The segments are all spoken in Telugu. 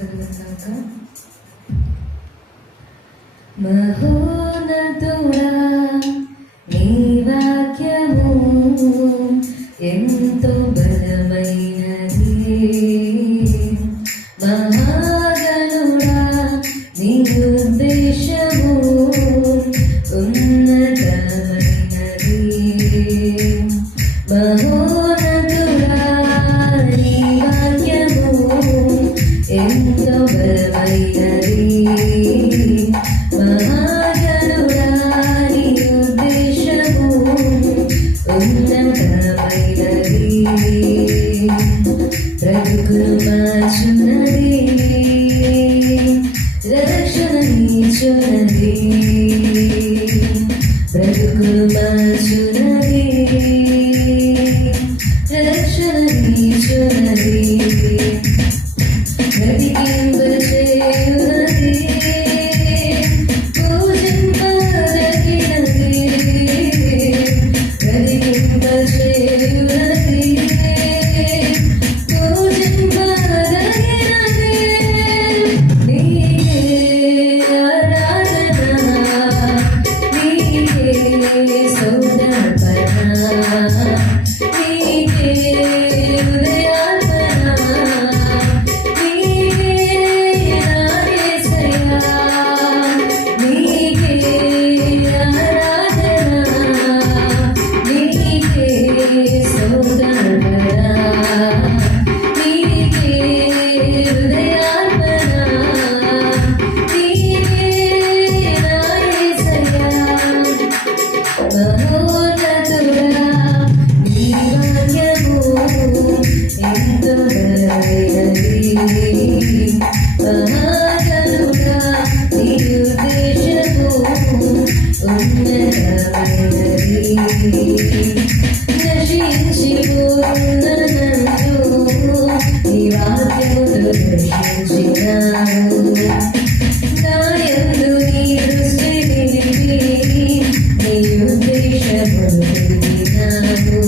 కలుగుతాక. మహోన్నతుడా నీ వాక్యము ఎంతో బలమైనది. మహాగణుడా నీ ఉద్దేశము ఉన్నతమైనది. మహోన్నతుడా నీ వాక్యము ఎంతో బలమైనది. మహాగణుడా నీ ఉద్దేశము ఉన్నతమైనది. బ్రతుకును మార్చున్నది, రక్షణనిచ్చున్నది. బ్రతుకును మార్చున్నది, రక్షణనిచ్చున్నది. బ్రతికింపచేయున్నది, పూజింపదగినది. బ్రతికింపచేయున్నది, పూజింపదగినది. నీకే ఆరాధన, నీకే స్తోత్రార్పణ, నీకే హృదయార్పణ, నీకే నా యేసయ్యా. నీకే ఆరాధన, నీకే స్తోత్రార్పణ, నీకే హృదయార్పణ, నీకే నా యేసయ్యా. మహోన్నతుడా నీ వాక్యము ఎంతో బలమైనది. మహాగణుడా నీ ఉద్దేశము ఉన్నతమైనది. నశించిపోతున్న నన్ను నీ వాక్యముతో రక్షించినావు. నా యందు నీ దృష్టి నిలిపి నీ ఉద్దేశము తెలిపినావు.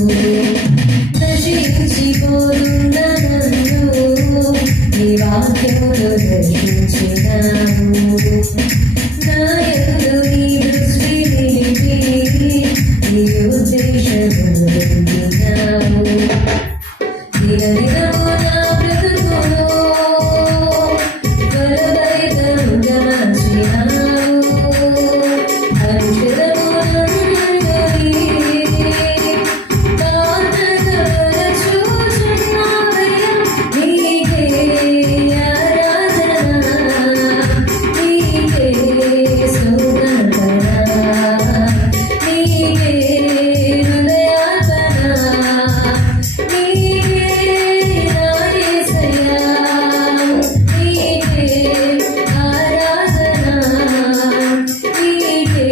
నశించిపోతున్న నన్ను నీ వాక్యముతో రక్షించినావు. నా యందు నీ దృష్టి నిలిపి నీ ఉద్దేశము తెలిపినావు. దినదినము నా బ్రతుకును బలభరితముగా మార్చినావు. అనుక్షణము నన్ను పాత్రగా చూచున్నావయ్యా. నీకే ఆరాధన, నీకే స్తోత్రార్పణ, నీకే హృదయార్పణ, నీకే నా యేసయ్యా. నీకే ఆరాధన, నీకే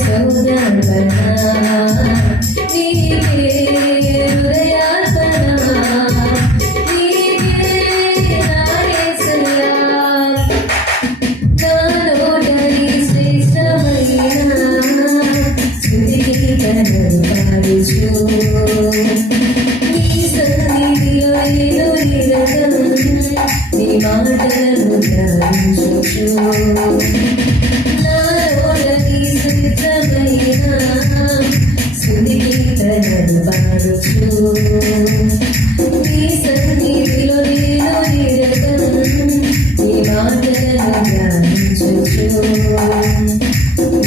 స్తోత్రార్పణ, నీకే హృదయార్పణ, నీకే నా యేసయ్యా. నా నోట నీ శ్రేష్టమైన స్తుతి గీతను పాడుచు. నీ సన్నిధిలో నేను నిరతం నీ మాటలను ధ్యానించుచు. నా నోట నీ శ్రేష్టమైన స్తుతి గీతను పాడుచు. నీ సన్నిధిలో నేను నిరతం నీ మాటలను ధ్యానించుచు.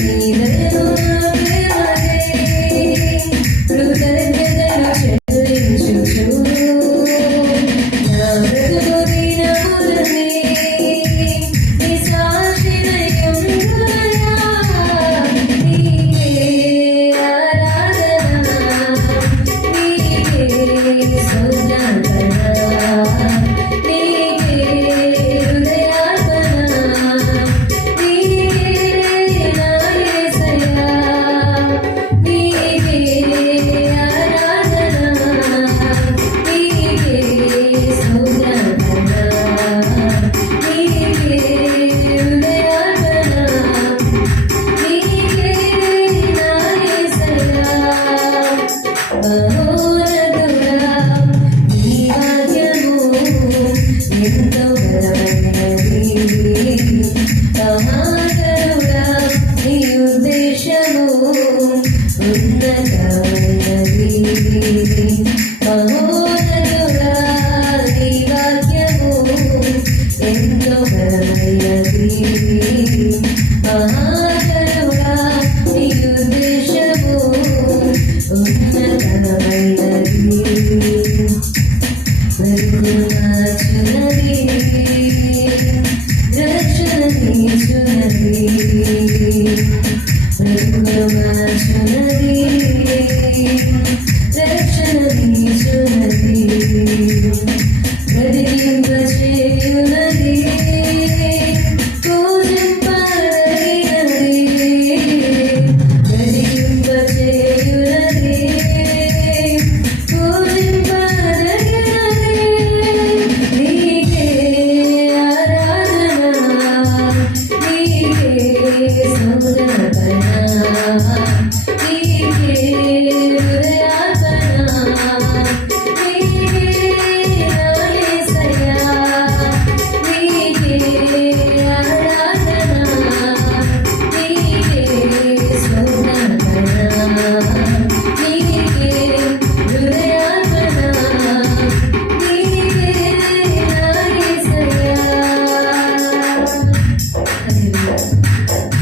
నీ దయను నా ప్రేమనే కృతజ్ఞతలు చెల్లించుచు. నా బ్రతుకు దినములన్నీ బ్రతుకును మార్చునది, రక్షణ నీచునది, బ్రతుకును